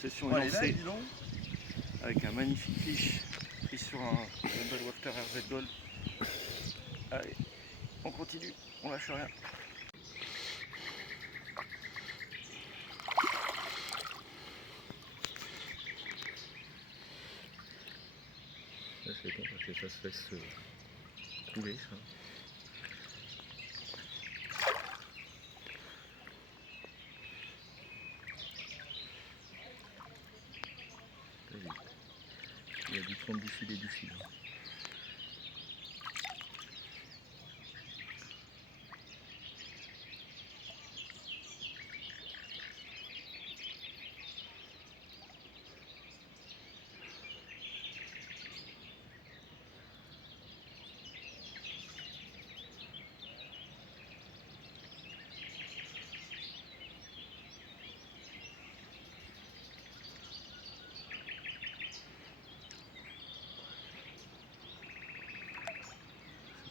Session est lancée avec un magnifique fiche pris sur un Rumble Wafter RZ Gold. Allez, on continue, on lâche rien. Là c'est con parce que ça se laisse couler ça. Il y a dû prendre du fil et du fil.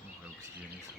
On va oxygéner ça.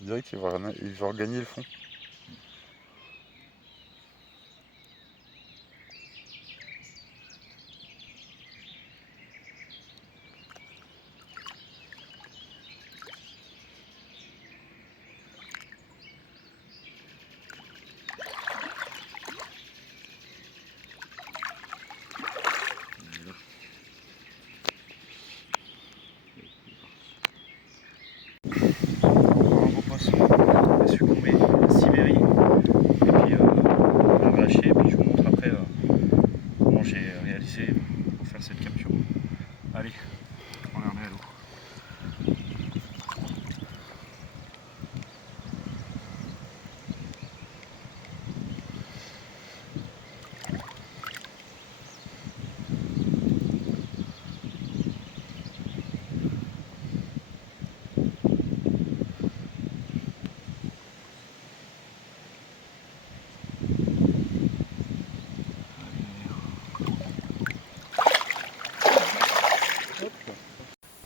Je dirais qu'il va regagner le fond. Encore un gros poisson, on a succombé à la Sibérie. Et puis on l'a relâché, et puis je vous montre après comment j'ai réalisé pour faire cette capture. Allez, on la remet à l'eau.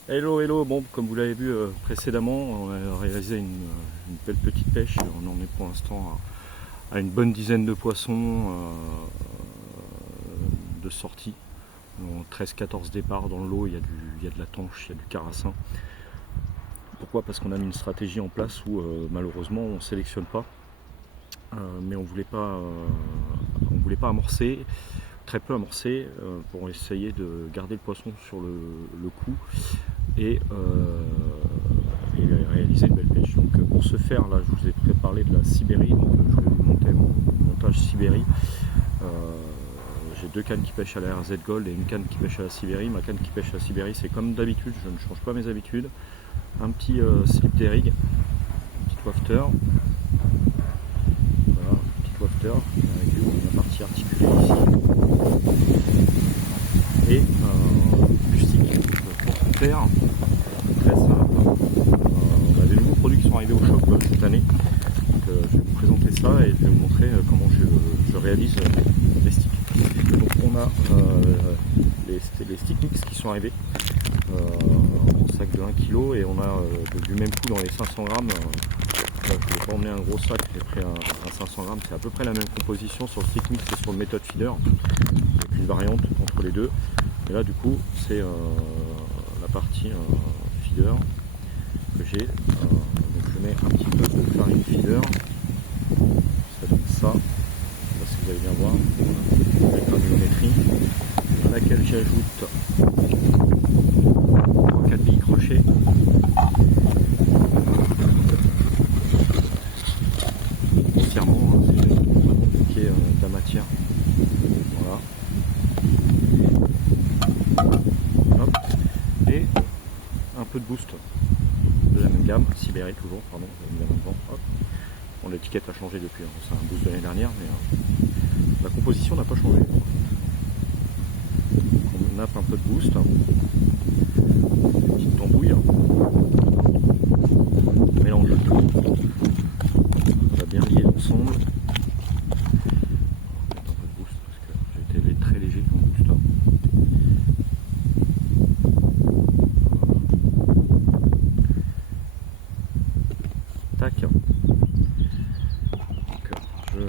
Hello, hello, bon comme vous l'avez vu précédemment, on a réalisé une belle petite pêche. On en est pour l'instant à une bonne dizaine de poissons de sortie. 13-14 départs dans l'eau, il y a de la tanche, il y a du carassin. Pourquoi? Parce qu'on a mis une stratégie en place où malheureusement on ne sélectionne pas, mais on voulait pas amorcer, très peu amorcer, pour essayer de garder le poisson sur le coup et réaliser une belle pêche. Donc pour ce faire, là, je vous ai préparé de la Sibérie, donc je vais vous monter mon montage Sibérie. J'ai deux cannes qui pêchent à la RZ Gold et une canne qui pêche à la Sibérie. Ma canne qui pêche à la Sibérie, c'est comme d'habitude, je ne change pas mes habitudes. Un petit slip d'Erig, un petit wafter. Voilà, un petit wafter avec la partie articulée ici. Et du stick pour tout faire. Très simple. On a des nouveaux produits qui sont arrivés au shop cette année. Donc, je vais vous présenter ça et je vais vous montrer comment je réalise les sticks. Donc on a les stick mix qui sont arrivés en sac de 1 kg et on a du même coup dans les 500 grammes. Je ne vais pas emmener un gros sac, j'ai pris un 500 grammes, c'est à peu près la même composition sur le stick mix et sur le méthode feeder. Il y a une variante entre les deux. Et là du coup c'est la partie feeder que j'ai. Donc je mets un petit peu de farine feeder. Ça donne ça. Je sais pas si vous allez bien voir. Avec la granulométrie. À laquelle j'ajoute 3-4 billes crochets. Grossièrement, c'est juste pour vraiment piquer de la matière. Voilà. Hop. Et un peu de boost de la même gamme, Sibérie toujours, pardon, évidemment devant. Hop. Bon, l'étiquette a changé depuis, hein. C'est un boost de l'année dernière, mais la composition n'a pas changé. On nappe un peu de boost, une petite tambouille, on mélange le tout, on va bien lier l'ensemble. Un peu de boost parce que j'ai été très léger comme boost là. Tac. Donc, je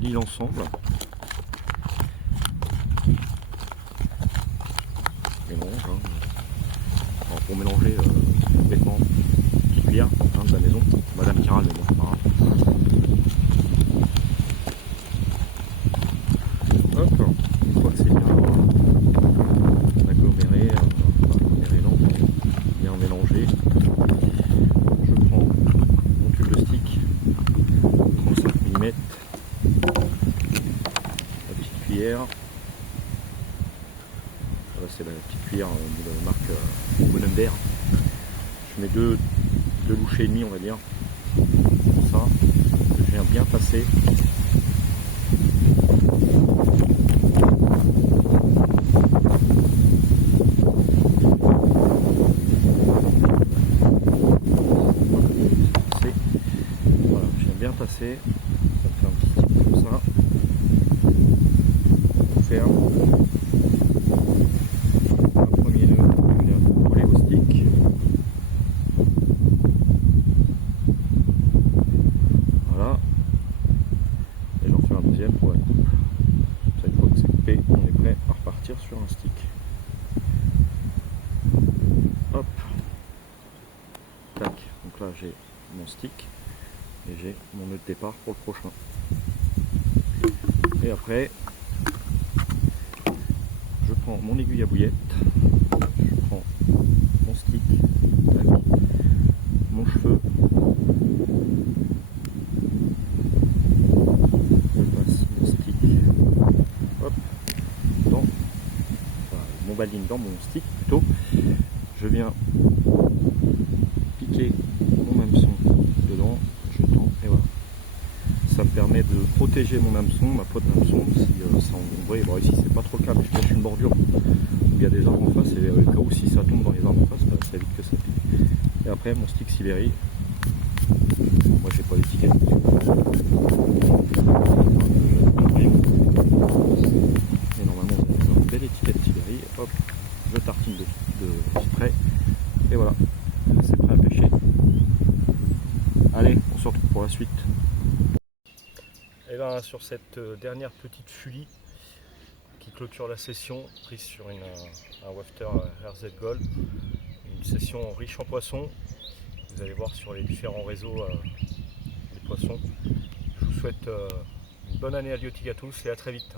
lie l'ensemble. Mélange. Alors, pour mélanger complètement, petite cuillère de la maison. Madame Kiral, mais bon, c'est pas grave. Hop, une fois que c'est bien aggloméré, bien mélangé, je prends mon tube de stick, 35 mm, la petite cuillère. Voilà, c'est la petite cuillère de la marque Bonheur. Je mets deux louchées et demi, on va dire, comme ça, que je viens bien passer. Voilà, je viens bien passer, ça me fait un petit stick comme ça. On ferme. Un premier nœud, je viens coller au stick. Voilà. Et j'en fais un deuxième pour la coupe. Ça, une fois que c'est coupé, on est prêt à repartir sur un stick. Hop. Tac. Donc là j'ai mon stick et j'ai mon nœud de départ pour le prochain. Et après, je prends mon aiguille à bouillette, je prends mon stick, tac, mon cheveu, je passe mon stick, hop, dans, enfin, mon baline dans mon stick plutôt, je viens piquer mon hameçon dedans, je tends et voilà. Ça me permet de protéger mon hameçon, ma peau d'hameçon, si ça engombré. Bon, ici c'est pas trop le cas, mais je cache une bordure où il y a des arbres en face, et au cas où si ça tombe dans les arbres en face, ça évite que ça pique. Et après mon stick Sibérie, moi j'ai pas l'étiquette. Et normalement vous avez une belle étiquette Sibérie, hop, je tartine de spray, et voilà, c'est prêt à pêcher. Allez, on se retrouve pour la suite. Et bien sur cette dernière petite fulie qui clôture la session, prise sur un wafter RZ Gold, une session riche en poissons. Vous allez voir sur les différents réseaux les poissons. Je vous souhaite une bonne année halieutique à tous et à très vite.